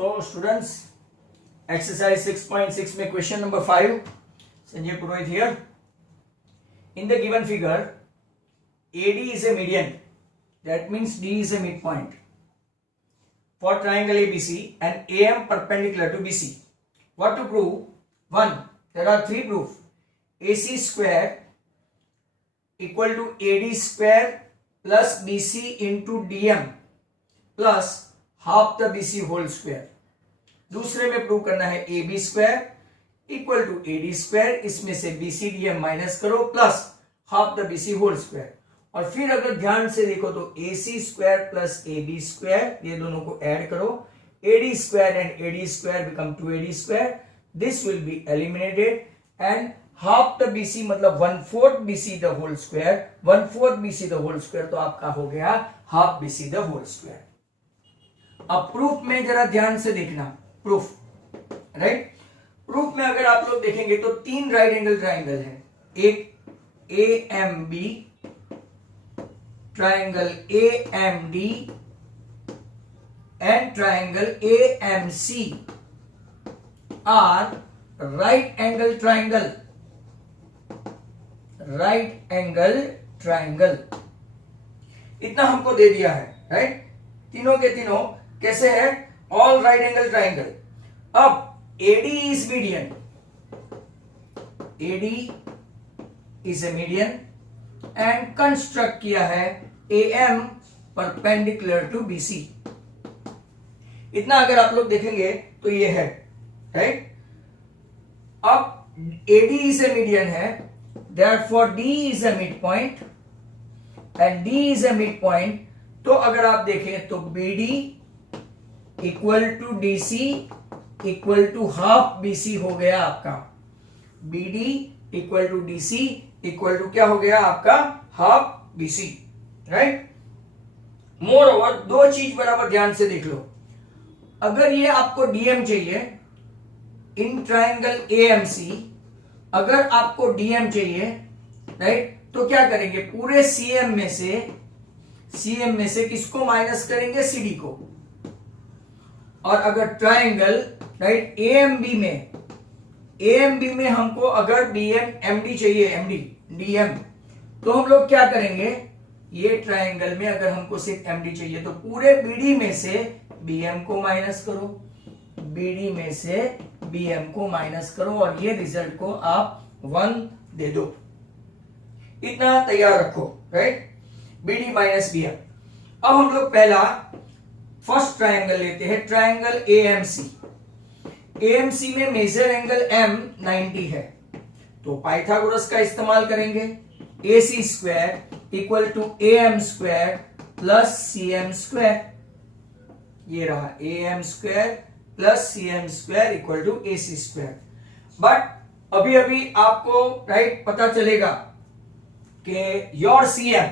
So students, exercise 6.6 में question number 5, Sanjay Purohit here. In the given figure, AD is a median, that means D is a midpoint for triangle ABC and AM perpendicular to BC. What to prove? 1. There are 3 proofs. AC square equal to AD square plus BC into DM plus half the BC whole square. दूसरे में prove करना है AB square equal to AD square, इसमें से BC DM minus करो plus half the BC whole square. और फिर अगर ध्यान से देखो तो AC square plus AB square, ये दोनों को ऐड करो, AD square and AD square become 2AD square. This will be eliminated and half the BC मतलब 1/4 BC the whole square, 1/4 BC the whole square, तो आपका हो गया half BC the whole square. अब प्रूफ में जरा ध्यान से देखना, प्रूफ राइट. प्रूफ में अगर आप लोग देखेंगे तो 3 राइट एंगल ट्राइंगल है. एक AMB triangle AMD and triangle AMC are right angle triangle. Right angle triangle इतना हमको दे दिया है राइट. तीनों के तीनों कैसे है? All right angle triangle. अब AD is median. AD is a median and construct किया है AM परपेंडिकुलर टू BC. इतना अगर आप लोग देखेंगे तो ये है राइट. अब AD is a median है, therefore D is a midpoint and D is a midpoint. तो अगर आप देखें तो BD equal to DC equal to half BC हो गया आपका. BD equal to DC equal to क्या हो गया आपका? Half BC right. Moreover दो चीज बराबर ध्यान से देख लो. अगर ये आपको DM चाहिए इन ट्राइंगल AMC, अगर आपको DM चाहिए राइट, तो क्या करेंगे? पूरे CM में से किसको माइनस करेंगे? CD को. और अगर ट्राइंगल राइट AMB में हमको अगर MD चाहिए, DM, तो हम लोग क्या करेंगे? ये ट्राइंगल में अगर हमको सिर्फ MD चाहिए तो पूरे BD में से BM को माइनस करो, BD में से BM को माइनस करो और ये रिजल्ट को आप 1 दे दो. इतना तैयार रखो राइट. BD minus BM. अब हम लोग पहला फर्स्ट ट्राइंगल लेते हैं, ट्राइंगल AMC. AMC में मेजर एंगल M 90 है, तो पाइथागोरस का इस्तेमाल करेंगे. AC square equal to AM square plus CM square. ये रहा AM square plus CM square equal to AC square. But अभी आपको राइट पता चलेगा कि योर CM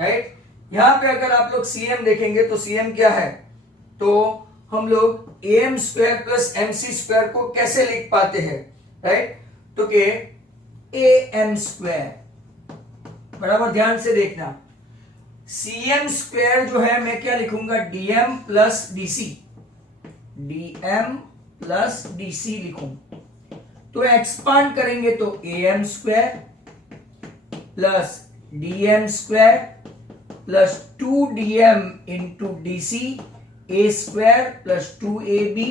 राइट. यहां पे अगर आप लोग CM देखेंगे तो CM क्या है? तो हम लोग AM square plus MC square को कैसे लिख पाते हैं राइट. तो के AM स्क्वायर बराबर ध्यान से देखना. CM स्क्वायर जो है मैं क्या लिखूंगा? DM plus DC. DM plus DC लिखूं. तो एक्सपांड करेंगे तो AM square plus DM square plus 2DM into DC A square plus 2AB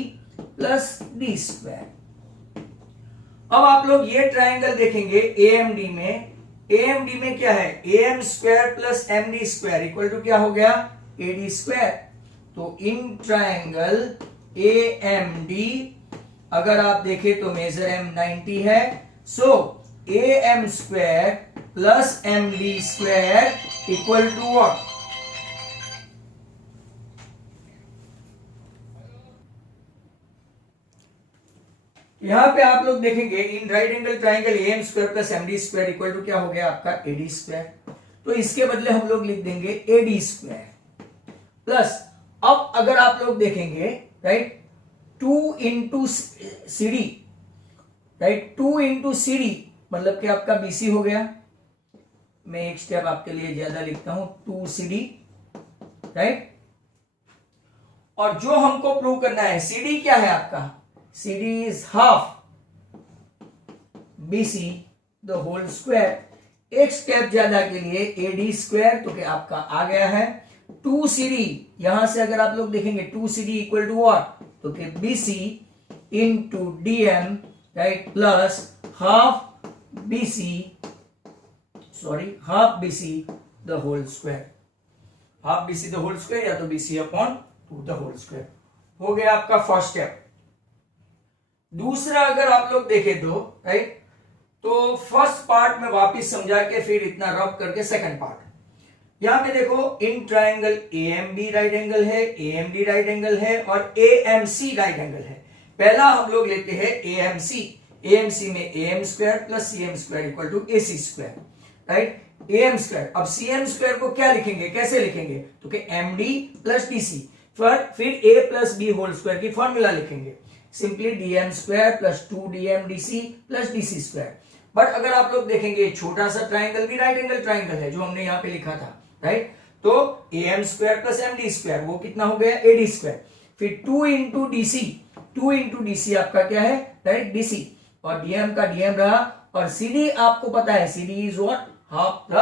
plus D square. अब आप लोग ये ट्राइंगल देखेंगे AMD में. AMD में क्या है? AM square plus MD square equal to क्या हो गया? AD square. तो इन ट्राइंगल AMD अगर आप देखें तो मेजर M 90 है, so AM square plus MD square equal to what? यहां पे आप लोग देखेंगे in right angle triangle AM square plus MD square equal to क्या हो गया आपका? AD square. तो इसके बदले हम लोग लिख देंगे AD स्क्वायर प्लस. अब अगर आप लोग देखेंगे right 2 into CD right, 2 into CD मतलब कि आपका BC हो गया. मैं एक स्टेप आपके लिए ज्यादा लिखता हूं, 2CD राइट. और जो हमको प्रूव करना है CD क्या है आपका, CD is half BC the whole square. एक स्टेप ज्यादा के लिए AD स्क्वायर, तो क्या आपका आ गया है 2CD। यहां से अगर आप लोग देखेंगे 2CD इक्वल टू व्हाट, तो कि BC into DM, right, plus half BC the whole square. Half BC the whole square या तो BC upon 2 the whole square. हो गया आपका फर्स्ट स्टेप। दूसरा अगर आप लोग देखें तो, राइट, तो फर्स्ट पार्ट में वापस समझा के फिर इतना रब करके सेकंड पार्ट। यहां पे देखो in triangle AMB right angle है, AMD राइट एंगल है और AMC राइट एंगल है। पहला हम लोग लेते हैं AMC में AM square plus CM square equal to AC square, right, AM square. अब CM स्क्वायर को क्या लिखेंगे, कैसे लिखेंगे, तो कि MD प्लस DC, फिर A plus B whole square की फॉर्मूला लिखेंगे, simply DM square plus 2DM DC plus DC square. But अगर आप लोग देखेंगे छोटा सा ट्राइंगल भी राइट एंगल ट्राइंगल है जो हमने यहां पे लिखा था, राइट, तो AM square plus MD square वो कितना हो गया AD स्क्वायर, फिर 2 इंटू DC आपका क्या है, राइट, DC, और DM का DM रहा, और CD आपको पता है CD is what, half the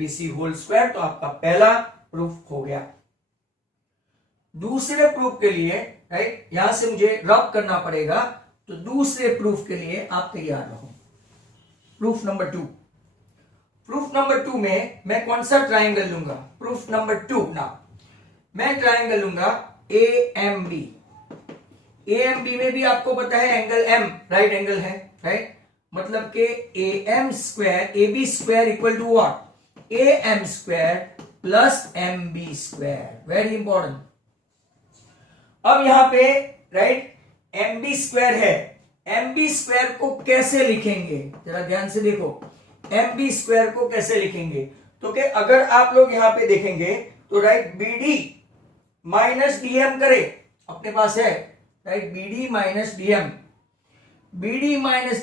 BC whole square. तो आपका पहला प्रूफ हो गया। दूसरे प्रूफ के लिए, राइट, यहां से मुझे रब करना पड़ेगा, तो दूसरे प्रूफ के लिए आप तैयार रहो। प्रूफ नंबर 2 में मैं कौन सा ट्राइंगल लूंगा, प्रूफ नंबर 2 ना, मैं ट्राइंगल लूंगा AMB। AMB में भी आपको पता है एंगल M राइट एंगल है, राइट, मतलब के AM square AB square equal to what, AM square plus MB square, very important. अब यहां पे, राइट, MB स्क्वायर है, MB स्क्वायर को कैसे लिखेंगे, जरा ध्यान से देखो, MB स्क्वायर को कैसे लिखेंगे, तो कि अगर आप लोग यहां पे देखेंगे तो, राइट, BD माइनस DM करे, अपने पास है, राइट, BD माइनस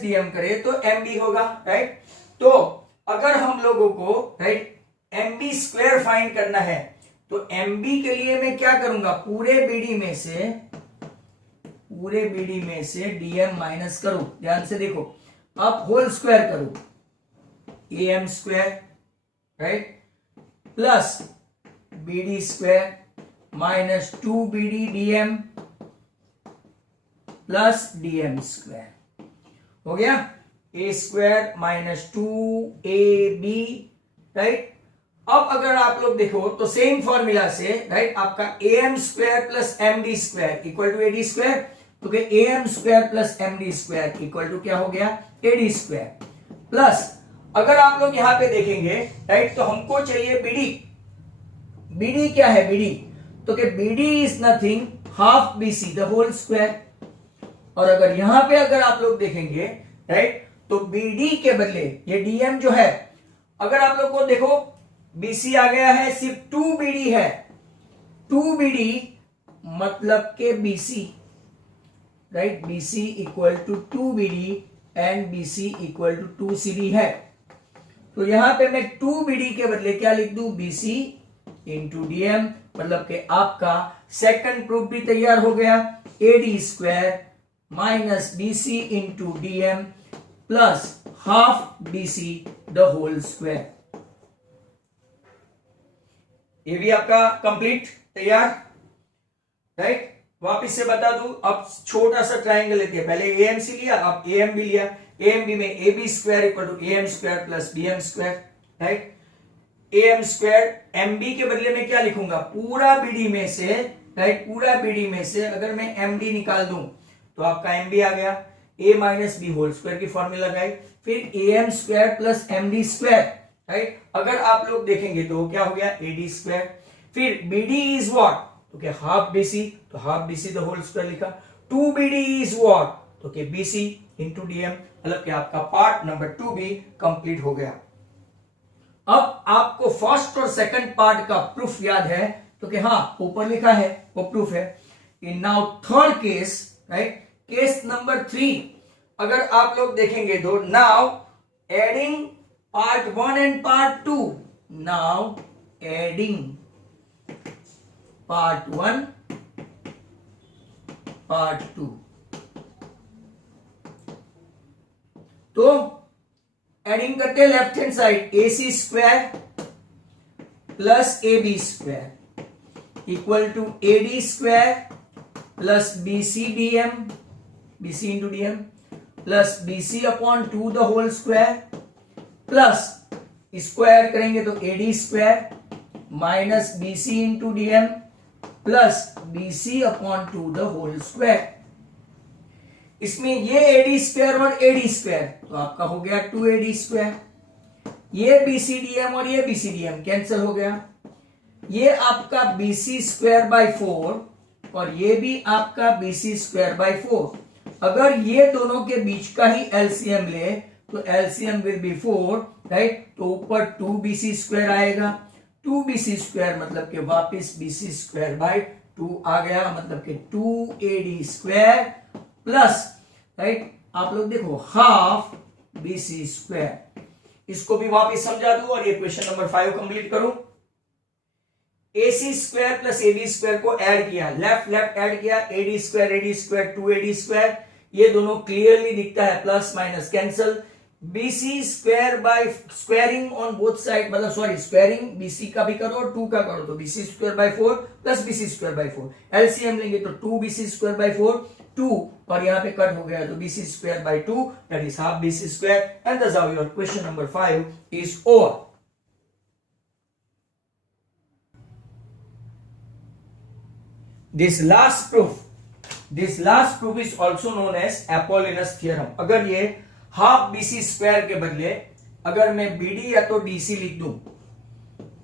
DM करे तो MB होगा, राइट। तो अगर हम लोगों को, राइट, MB स्क्वायर फाइंड करना है तो MB के लिए मैं क्या करूंगा, पूरे BD में से DM माइनस करूं, ध्यान से देखो, अब होल स्क्वायर करूं, AM square, right, plus BD square minus 2BD DM plus DM square, हो गया A square minus 2AB, right. अब अगर आप लोग देखो तो सेम फॉर्मूला से, राइट, आपका AM square plus MD square equal to AD square, तो कि AM square plus MD square equal to क्या हो गया, AD स्क्वायर, प्लस अगर आप लोग यहां पे देखेंगे, राइट, तो हमको चाहिए BD क्या है, BD, तो कि BD is nothing half BC the whole square. और अगर यहां पे अगर आप लोग देखेंगे, राइट, तो BD के बदले ये DM जो है, अगर आप लोग को देखो BC आ गया है, सिर्फ 2BD है, 2BD मतलब के BC, right, BC equal to 2BD and BC equal to 2CD है। तो यहां पे मैं 2BD के बदले क्या लिख दूं, BC इंटू DM, मतलब कि आपका सेकंड प्रूफ भी तैयार हो गया, AD square minus BC into DM plus half BC the whole square. ये भी आपका कंप्लीट तैयार, राइट। वापिस से बता दूं, अब छोटा सा ट्राइंगल लेते हैं, पहले AMC लिया, अब AMB लिया, AMB में AB square equal to AM square plus BM square, right. AM square MB के बदले में क्या लिखूंगा, पूरा BD में से, राइट, पूरा BD में से अगर मैं MD निकाल दूं तो आपका MB आ गया, A minus B whole square की फॉर्मूला लगाई, फिर AM square plus MD square, right. अगर आप लोग देखेंगे तो क्या हो गया, AD स्क्वायर, फिर BD इज व्हाट, तो क्या हाफ BC, तो half BC the whole square लिखा, 2BD इज व्हाट, तो क्या BC इंटू DM, मतलब कि आपका पार्ट नंबर 2 भी कंप्लीट हो गया। अब आपको फर्स्ट और सेकंड पार्ट का प्रूफ याद है, तो कि हाँ ऊपर लिखा है वो प्रूफ है। In now third case, right, case number 3 अगर आप लोग देखेंगे तो, now adding part 1 and part 2, now adding part 1 part 2। तो एडिंग करते हैं left hand side, AC square plus AB square equal to AD square plus BC DM, BC into DM plus BC upon 2 the whole square plus square करेंगे तो AD square minus BC into DM plus BC upon 2 the whole square. इसमें ये AD square और AD square तो आपका हो गया 2AD square, ये BCDM और ये BCDM कैंसिल हो गया, ये आपका BC स्क्वायर बाय 4 और ये भी आपका BC स्क्वायर बाय 4। अगर ये दोनों के बीच का ही एलसीएम ले तो एलसीएम विल बी 4, राइट। तो ऊपर 2BC स्क्वायर आएगा, 2BC स्क्वायर मतलब कि वापिस BC स्क्वायर बाय 2 आ गया, मतलब कि 2AD स्क्वायर प्लस, राइट, आप लोग देखो हाफ BC स्क्वायर। इसको भी वापिस समझा दूं और ये क्वेश्चन नंबर 5 कंप्लीट करूं। AC square plus AB square को ऐड किया, लेफ्ट लेफ्ट ऐड किया, AD स्क्वायर 2AD स्क्वायर, ये दोनों क्लियरली दिखता है, plus minus cancel. BC square by squaring on both side, मतलब सॉरी स्क्वायरिंग BC का भी करो और 2 का करो तो BC square by 4 plus BC square by 4, LCM लेंगे तो 2BC स्क्वायर बाय 4, 2 और यहां पे कट हो गया तो BC square by 2, that is half BC square, and that's how your question number 5 is over. This last proof is also known as Apollonius theorem। अगर ये हाफ BC स्क्वायर के बदले अगर मैं BD या तो DC लिख दूं,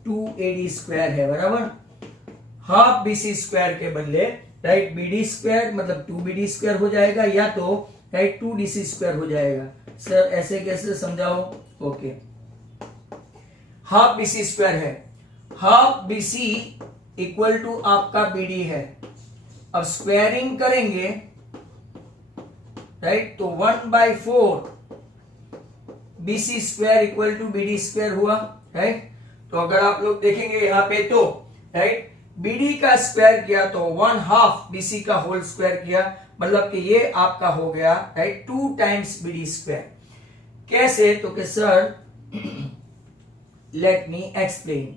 2AD स्क्वायर है बराबर, हाफ BC स्क्वायर के बदले राइट BD स्क्वायर मतलब 2BD स्क्वायर हो जाएगा, या तो राइट 2DC स्क्वायर हो जाएगा। सर ऐसे कैसे समझाओ? ओके, हाफ BC स्क्वायर है, हाफ BC इक्वल टू आपका BD है। अब स्क्वायरिंग करेंगे राइट तो 1/4 BC square equal to BD square हुआ, राइट। तो अगर आप लोग देखेंगे यहां पे तो राइट BD का स्क्वायर किया तो 1/2 BC का होल स्क्वायर किया, मतलब कि ये आपका हो गया राइट 2 टाइम्स BD स्क्वायर। कैसे? तो कि सर लेट मी एक्सप्लेन।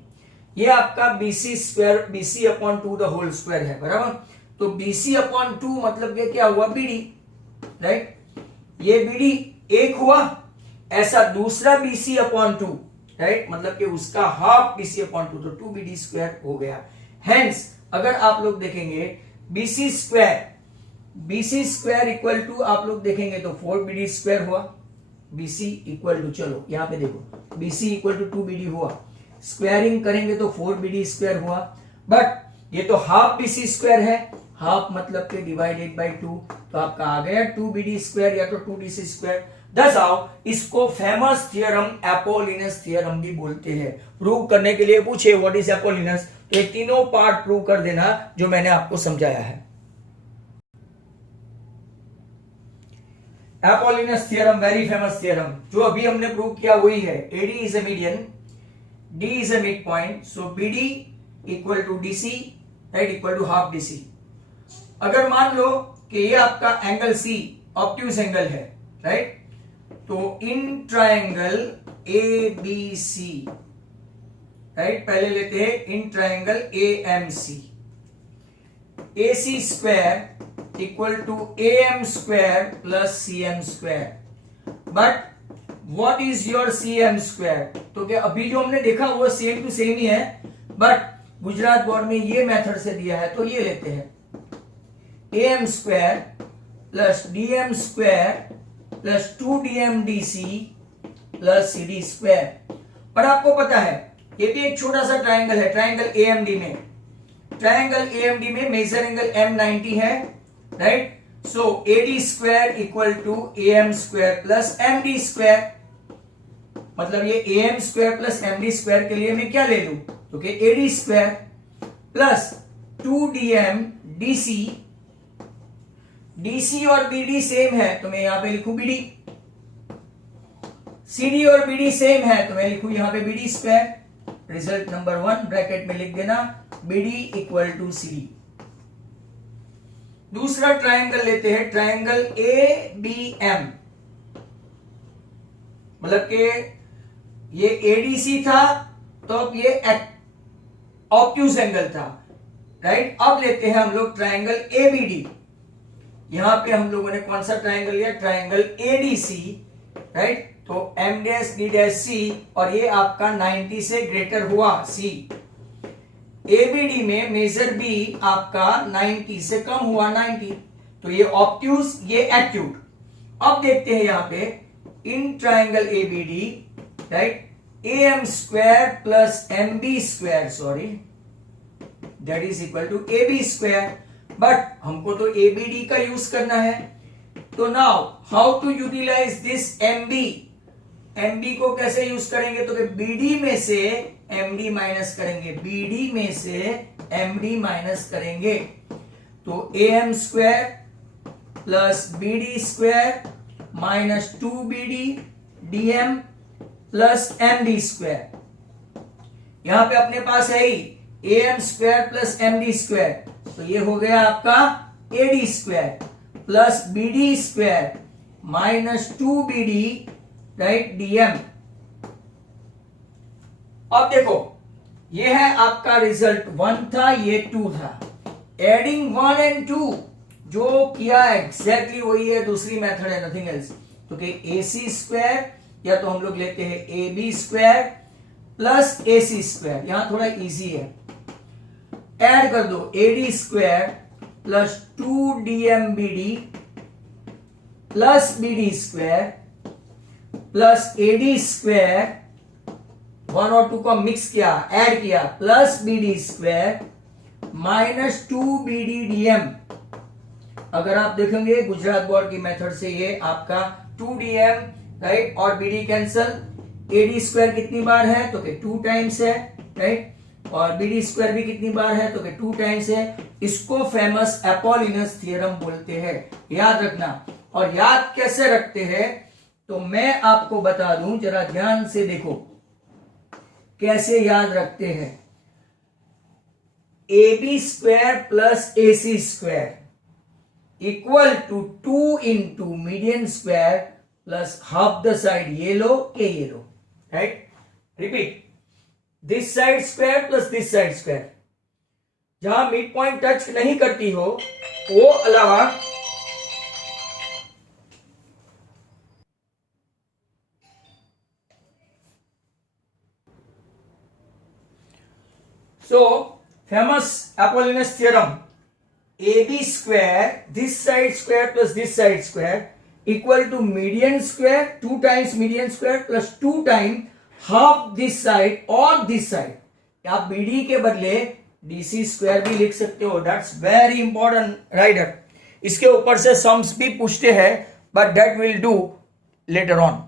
ये आपका BC square BC upon 2 the whole square है बराबर, तो BC अपॉन 2 मतलब कि क्या हुआ BD, राइट। ये BD एक हुआ, ऐसा दूसरा BC अपॉन 2, राइट, मतलब कि उसका हाफ BC अपॉन 2 तो 2BD स्क्वायर हो गया। हेंस अगर आप लोग देखेंगे BC स्क्वायर इक्वल टू आप लोग देखेंगे तो 4BD स्क्वायर हुआ, BC इक्वल टू, चलो यहां पे देखो BC इक्वल टू 2BD हुआ, स्क्वायरिंग करेंगे तो 4BD स्क्वायर हुआ, बट ये तो हाफ BC स्क्वायर है, हाफ मतलब के डिवाइडेड बाय 2, तो आपका आ गया 2BD स्क्वायर या तो 2DC स्क्वायर। दस आओ इसको फेमस थियरम एपोलिनस थियरम भी बोलते हैं। प्रूव करने के लिए पूछे व्हाट इज एपोलिनस, तो ये तीनों पार्ट प्रूव कर देना जो मैंने आपको समझाया है। एपोलिनस थियरम वेरी फेमस थियरम, जो अभी हमने प्रूव किया वही है। AD is a median, D is a midpoint, so BD equal to DC, right, equal to half DC। अगर मान लो कि ये आपका एंगल C ऑब्ट्यूज एंगल है, राइट, तो इन ट्रायंगल ABC, राइट, पहले लेते हैं in triangle AMC, AC square equal to AM square plus CM square, but what is your CM square? तो क्या अभी जो हमने देखा वो सेम टू सेम ही है, बट गुजरात बोर्ड में ये मेथड से दिया है तो ये लेते हैं AM square plus DM square plus 2DMDC plus CD square. पर आपको पता है ये भी एक छोटा सा ट्राइंगल है, ट्राइंगल AMD में मेजर एंगल M90 है, right. So AD square equal to AM square plus MD square, मतलब ये AM square plus MD square के लिए मैं क्या ले लूं, तो कि AD square plus 2DMDC, DC और BD सेम है तो मैं यहां पे लिखूं BD, CD और BD सेम है तो मैं लिखूं यहां पे BD square. Result number 1 bracket में लिख देना BD इक्वल टू CD। दूसरा ट्रायंगल लेते हैं, ट्रायंगल ए बी एम, मतलब कि ये एडीसी था तो अब ये ऑब्ट्यूज एंगल था, राइट। अब लेते हैं हम लोग ट्रायंगल एबीडी। यहां पे हम लोगों ने कौन सा ट्रायंगल लिया, ट्रायंगल एडीसी, राइट। तो M dash D dash C, और ये आपका 90 से ग्रेटर हुआ सी। एबीडी में मेजर बी आपका 90 से कम हुआ 90, तो ये ऑब्ट्यूज, ये एक्यूट। अब देखते हैं यहां पे in triangle ABD, right, A M square plus M B square, sorry, that is equal to A B square. But हमको तो एबीडी का यूज करना है, तो now how to utilize this MB. MB को कैसे यूज करेंगे, तो बीडी में से एमडी माइनस करेंगे, बीडी में से एमडी माइनस करेंगे, तो A M square plus BD square minus 2BD DM plus MD square. यहां पे अपने पास है ही A M square plus MD square, तो ये हो गया आपका AD square plus BD square minus 2BD, right, DM. अब देखो ये है आपका रिजल्ट, 1 था, ये 2 था। एडिंग 1 एंड 2 जो किया एग्जैक्टली वही है, दूसरी मेथड है, नथिंग एल्स। तो कि ए सी स्क्वायर, या तो हम लोग लेते हैं A B square plus A C square, यहां थोड़ा इजी है। ऐड कर दो A D square plus 2DMBD plus BD square plus AD square, 1 और 2 को मिक्स किया, ऐड किया, plus BD square minus 2BD DM। अगर आप देखेंगे गुजरात बोर्ड की मेथड से ये आपका 2DM, राइट, और BD कैंसल। AD स्क्वायर कितनी बार है, तो 2 टाइम्स है, राइट, और BD स्क्वायर भी कितनी बार है, तो 2 टाइम्स है। इसको फेमस एपोलिनस थ्योरम बोलते हैं, याद रखना। और याद कैसे रखते हैं, तो मैं आपको बता दूं, जरा ध्यान से देखो कैसे याद रखते हैं। AB square plus AC square equal to 2 into median square plus half the side ये लो के ये लो, right. Repeat, this side square plus this side square, जहां मिड पॉइंट टच नहीं करती हो वो अलावा so famous Apollonius theorem, AB square this side square plus this side square equal to median square 2 times median square plus 2 time half this side और this side. आप BD के बदले DC square भी लिख सकते हो, दैट्स वेरी इंपॉर्टेंट राइडर। इसके ऊपर से सम्स भी पूछते हैं, but that will do later on.